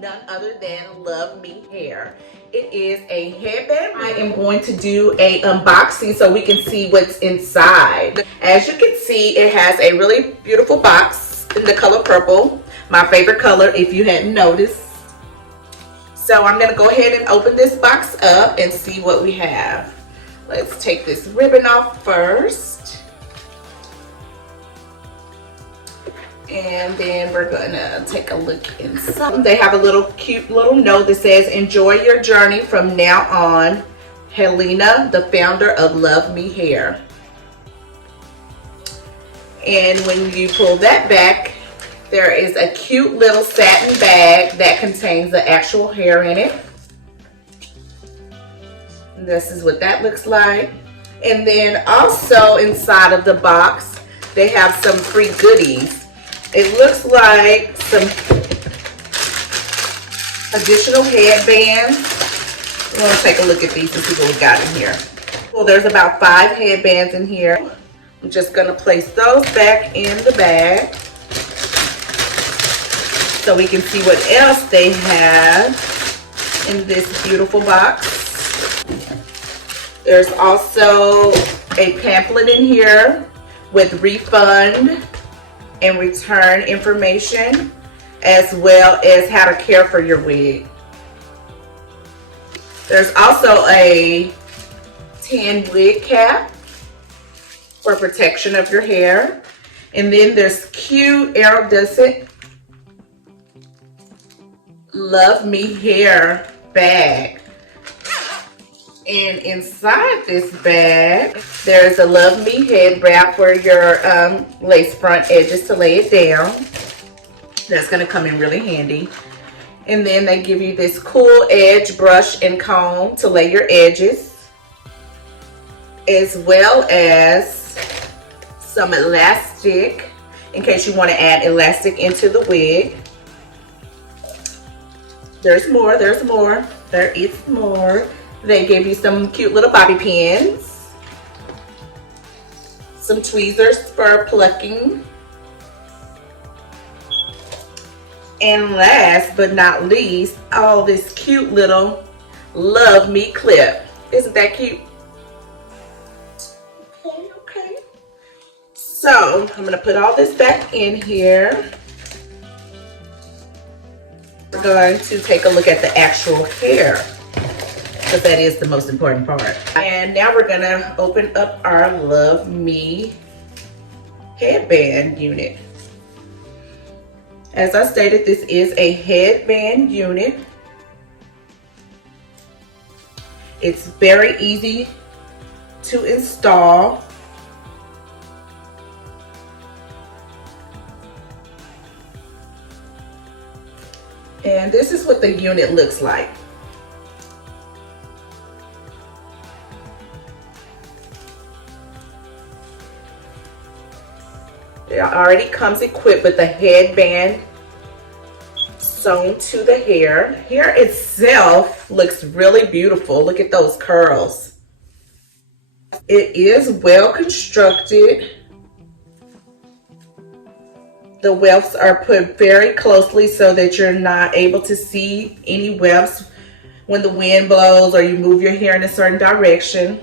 none other than Luvme hair. It is a headband. I am going to do a unboxing so we can see what's inside. As you can see, it has a really beautiful box in the color purple, my favorite color if you hadn't noticed. So I'm going to go ahead and open this box up and see what we have. Let's take this ribbon off first. And then we're gonna take a look inside. They have a little cute little note that says, enjoy your journey from now on. Helena, the founder of Luvme Hair. And when you pull that back, there is a cute little satin bag that contains the actual hair in it. And this is what that looks like. And then also inside of the box, they have some free goodies. It looks like some additional headbands. We're going to take a look at these and see what we got in here. Well, there's about 5 headbands in here. I'm just going to place those back in the bag so we can see what else they have in this beautiful box. There's also a pamphlet in here with refund and return information, as well as how to care for your wig. There's also a tan wig cap for protection of your hair. And then there's cute iridescent Luvme hair bag. And inside this bag, there's a Luvme head wrap for your lace front edges to lay it down. That's going to come in really handy. And then they give you this cool edge brush and comb to lay your edges, as well as some elastic in case you want to add elastic into the wig. There's more, there is more. They gave you some cute little bobby pins, some tweezers for plucking, and last but not least, oh, this cute little Luvme clip. Isn't that cute? Okay. So I'm gonna put all this back in here. We're going to take a look at the actual hair, because that is the most important part. And now we're gonna open up our Luvme headband unit. As I stated, this is a headband unit. It's very easy to install. And this is what the unit looks like. It already comes equipped with a headband sewn to the hair. Hair itself looks really beautiful. Look at those curls. It is well constructed. The wefts are put very closely so that you're not able to see any wefts when the wind blows or you move your hair in a certain direction.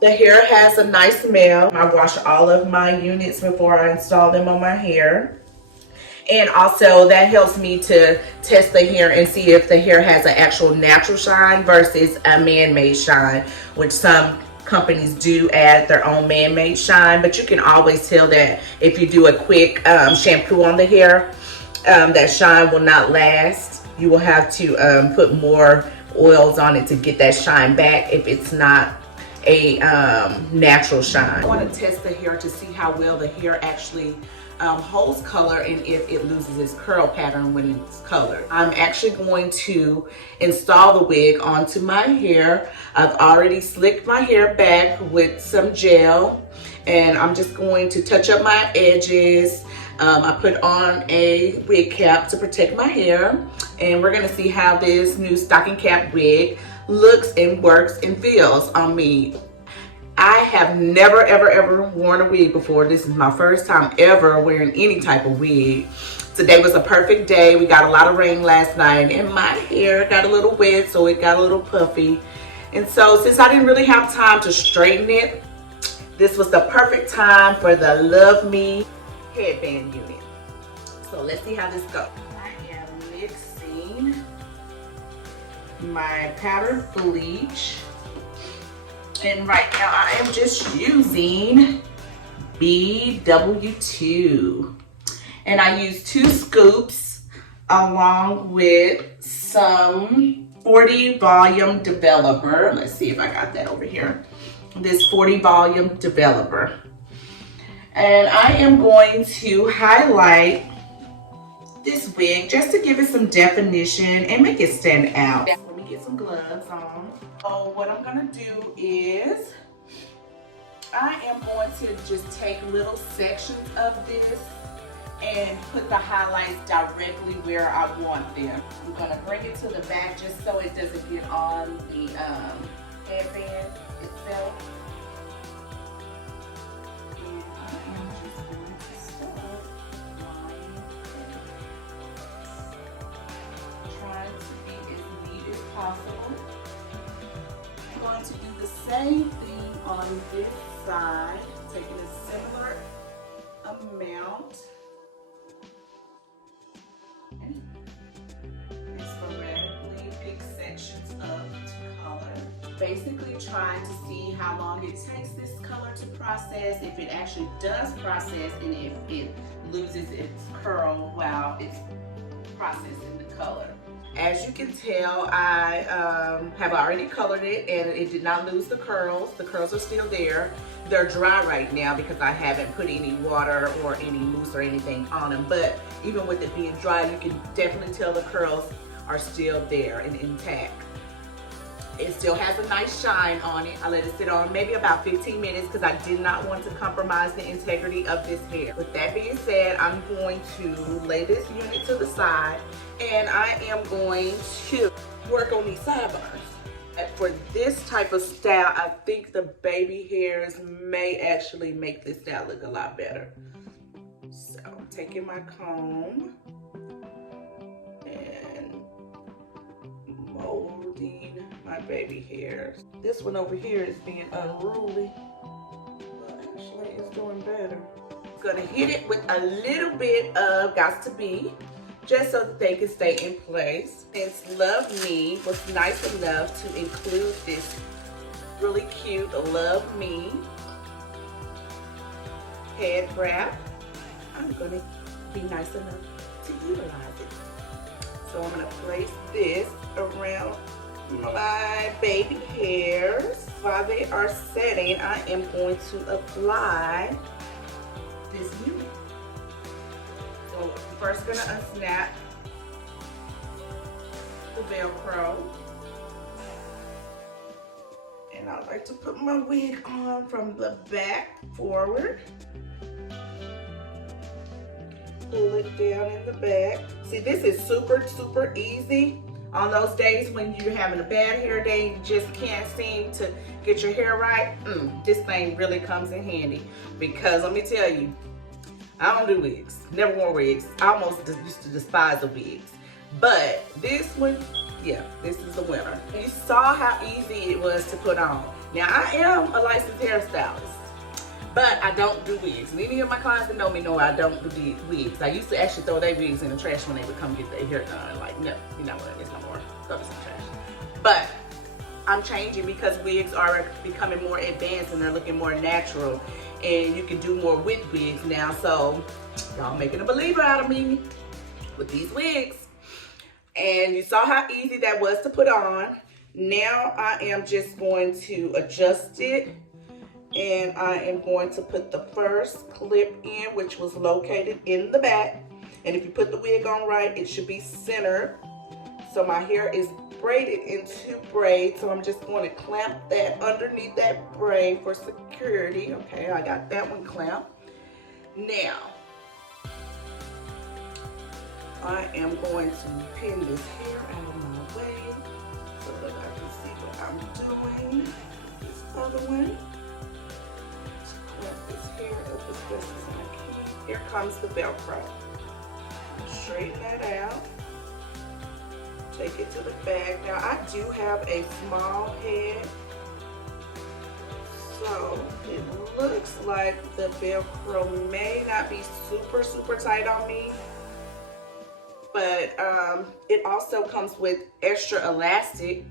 The hair has a nice smell. I wash all of my units before I install them on my hair. And also that helps me to test the hair and see if the hair has an actual natural shine versus a man-made shine, which some companies do add their own man-made shine, but you can always tell that if you do a quick shampoo on the hair, that shine will not last. You will have to put more oils on it to get that shine back if it's not a natural shine. I want to test the hair to see how well the hair actually holds color and if it loses its curl pattern when it's colored. I'm actually going to install the wig onto my hair. I've already slicked my hair back with some gel, and I'm just going to touch up my edges. I put on a wig cap to protect my hair, and we're going to see how this new stocking cap wig looks and works and feels on me. I have never, ever, ever worn a wig before. This is my first time ever wearing any type of wig. Today was a perfect day. We got a lot of rain last night and my hair got a little wet, so it got a little puffy. And so since I didn't really have time to straighten it, this was the perfect time for the Luvme headband unit. So let's see how this goes. I am mixing my powdered bleach. And right now I am just using BW2. And I use 2 scoops along with some 40 volume developer. Let's see if I got that over here. This 40 volume developer. And I am going to highlight this wig just to give it some definition and make it stand out. Let me get some gloves on. So what I'm gonna do is I am going to just take little sections of this and put the highlights directly where I want them. I'm gonna bring it to the back just so it doesn't get on the headband itself. And I am just going to start trying to be as neat as possible. I'm going to do the same thing on this side, taking a similar amount and sporadically pick sections of color. Basically trying to see how long it takes this color to process, if it actually does process, and if it loses its curl while it's processing the color. As you can tell, I have already colored it and it did not lose the curls. The curls are still there. They're dry right now because I haven't put any water or any mousse or anything on them. But even with it being dry, you can definitely tell the curls are still there and intact. It still has a nice shine on it. I let it sit on maybe about 15 minutes because I did not want to compromise the integrity of this hair. With that being said, I'm going to lay this unit to the side and I am going to work on these sidebars. For this type of style, I think the baby hairs may actually make this style look a lot better. So I'm taking my comb and molding my baby hairs. This one over here is being unruly, but actually it's doing better. I'm gonna hit it with a little bit of Got to Be, just so that they can stay in place. Since Luvme was nice enough to include this really cute Luvme head wrap, I'm gonna be nice enough to utilize it. So I'm gonna place this around my baby hairs. While they are setting, I am going to apply this unit. So I'm first gonna unsnap the Velcro. And I like to put my wig on from the back forward. Pull it down in the back. See, this is super, super easy on those days when you're having a bad hair day and you just can't seem to get your hair right. This thing really comes in handy because let me tell you, I don't do wigs. Never wore wigs. I almost used to despise the wigs. But this one, yeah, this is the winner. You saw how easy it was to put on. Now, I am a licensed hairstylist, but I don't do wigs. And any of my clients that know me know I don't do wigs. I used to actually throw their wigs in the trash when they would come get their hair done. Like, no, you're not wearing this no more. Throw this in the trash. But I'm changing because wigs are becoming more advanced and they're looking more natural. And you can do more with wigs now. So y'all making a believer out of me with these wigs. And you saw how easy that was to put on. Now I am just going to adjust it. And I am going to put the first clip in, which was located in the back. And if you put the wig on right, it should be centered. So my hair is braided in 2 braids. So I'm just going to clamp that underneath that braid for security. Okay, I got that one clamped. Now, I am going to pin this hair out of my way so that I can see what I'm doing. This other one. comes the Velcro. Straighten that out. Take it to the back. Now I do have a small head, so it looks like the Velcro may not be super tight on me, but it also comes with extra elastic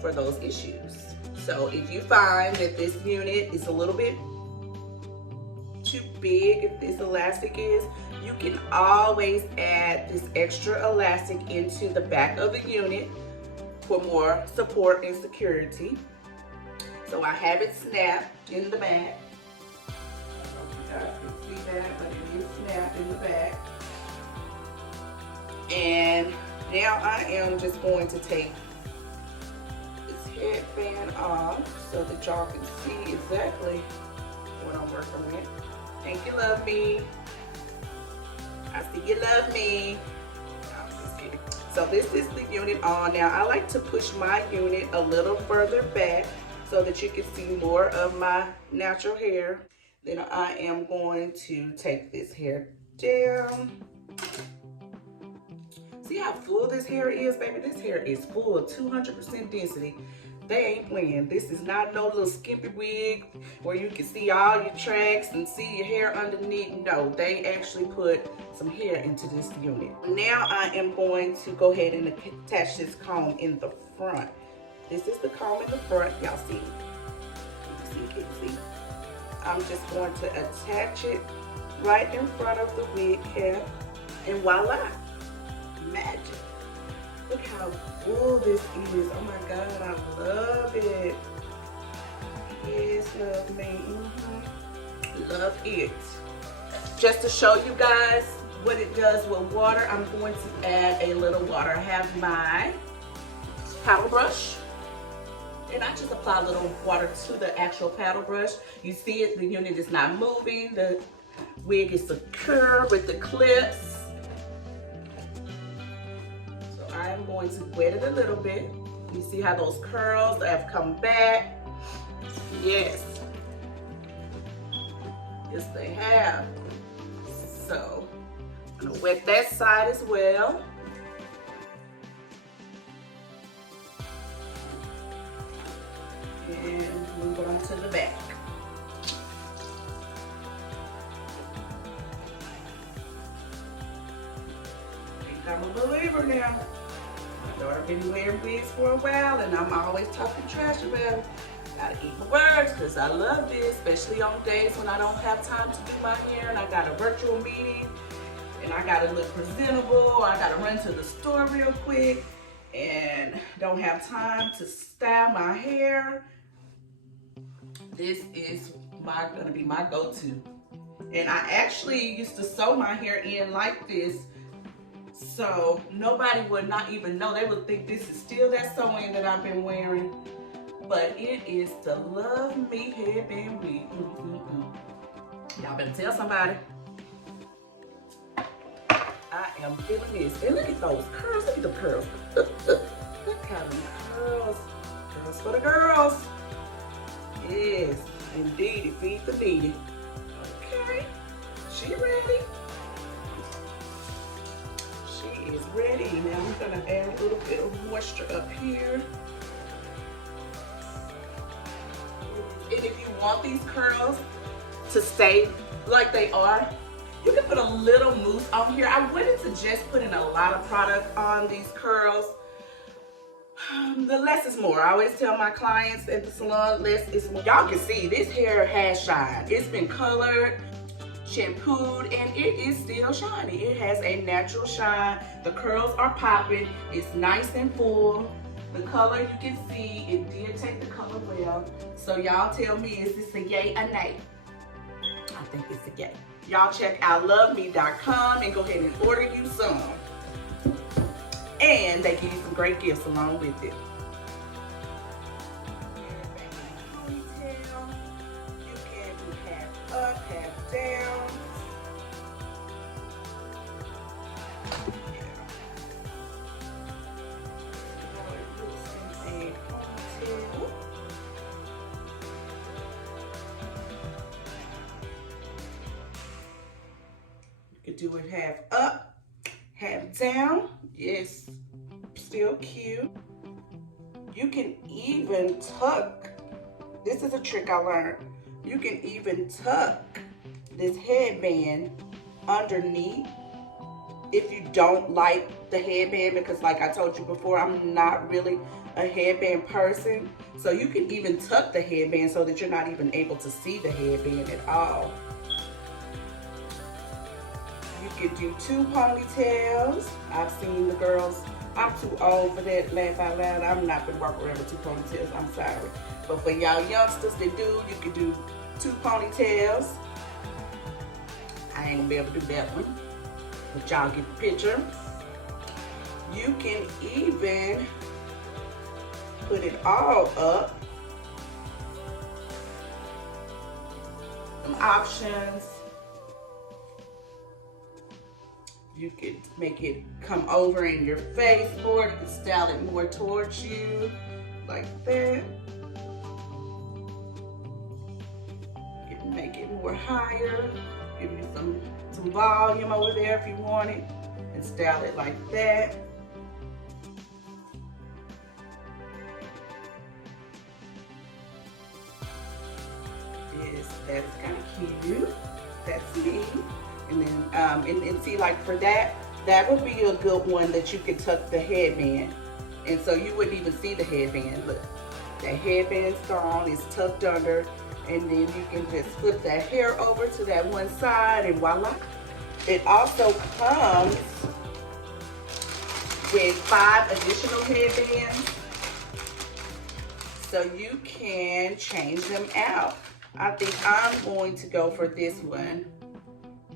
for those issues. So if you find that this unit is a little bit too big, if this elastic is, you can always add this extra elastic into the back of the unit for more support and security. So I have it snapped in the back. I don't know if you guys can see that, but it is snapped in the back. And now I am just going to take this headband off so that y'all can see exactly what I'm working with. Thank you, Luvme. I see you love me. No, I'm just kidding. So this is the unit on. Now I like to push my unit a little further back so that you can see more of my natural hair. Then I am going to take this hair down. See how full this hair is, baby? This hair is full of 200% density. They ain't playing. This is not no little skimpy wig where you can see all your tracks and see your hair underneath. No, they actually put some hair into this unit. Now I am going to go ahead and attach this comb in the front. This is the comb in the front. Y'all see? Can you see? I'm just going to attach it right in front of the wig cap, and voila, magic. Look how full this is. Oh my God, I love it. Yes, love me. Love it. Just to show you guys what it does with water, I'm going to add a little water. I have my paddle brush, and I just apply a little water to the actual paddle brush. You see it, the unit is not moving. The wig is secure with the clips. I'm going to wet it a little bit. You see how those curls have come back? Yes. Yes, they have. So, I'm gonna wet that side as well. And move on to the back. I'm a believer now. My daughter been wearing wigs for a while, and I'm always talking trash about it. Gotta eat my words, because I love this, especially on days when I don't have time to do my hair and I got a virtual meeting and I gotta look presentable, or I gotta run to the store real quick and don't have time to style my hair. This is gonna be my go-to. And I actually used to sew my hair in like this, so nobody would not even know. They would think this is still that sewing that I've been wearing. But it is the Luvme headband wig. Y'all better tell somebody. I am feeling this. And look at those curls. Look at the curls. Look how many curls. Curls for the girls. Yes, indeed. Feed the needy. Okay. She ready. She is ready. Now I'm going to add a little bit of moisture up here. And if you want these curls to stay like they are, you can put a little mousse on here. I wouldn't suggest putting a lot of product on these curls. The less is more. I always tell my clients at the salon, less is more. Y'all can see this hair has shine. It's been colored, shampooed, and it is still shiny. It has a natural shine. The curls are popping. It's nice and full. The color, you can see, it did take the color well. So y'all tell me, is this a yay or nay? I think it's a yay. Y'all check out luvme.com and go ahead and order you some. And they give you some great gifts along with it. Ponytail. You can do half up, half down. could do it half up, half down. Yes, still cute. You can even tuck, this is a trick I learned. You can even tuck this headband underneath if you don't like the headband, because like I told you before, I'm not really a headband person. So you can even tuck the headband so that you're not even able to see the headband at all. You could do 2 ponytails. I've seen the girls, I'm too old for that, laugh out loud. I'm not gonna walk around with 2 ponytails, I'm sorry. But for y'all youngsters that do, you could do 2 ponytails. I ain't gonna be able to do that one, but y'all get the picture. You can even put it all up. Some options. You could make it come over in your face more. You can style it more towards you, like that. You can make it more higher. Give you some volume over there if you want it, and style it like that. Yes, that's kind of cute. That's me. And then, and see, like for that would be a good one that you could tuck the headband. And so you wouldn't even see the headband. Look, that headband's gone, it's tucked under. And then you can just flip that hair over to that one side, and voila. It also comes with 5 additional headbands, so you can change them out. I think I'm going to go for this one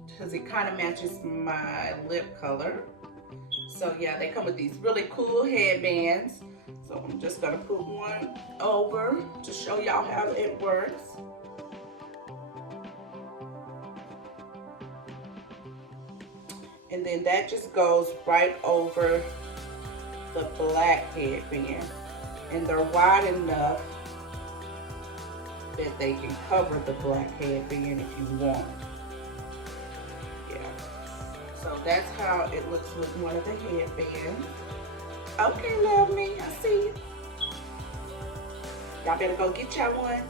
because it kind of matches my lip color. So yeah, they come with these really cool headbands. So I'm just gonna put one over to show y'all how it works. And then that just goes right over the black headband. And they're wide enough that they can cover the black headband if you want. Yeah. So that's how it looks with one of the headbands. Okay, love me, I see you. Y'all better go get y'all one.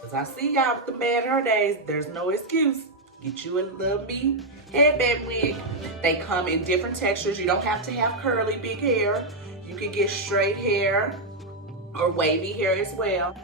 Cause I see y'all with the bad hair days. There's no excuse. Get you a Luvme headband wig. They come in different textures. You don't have to have curly big hair. You can get straight hair or wavy hair as well.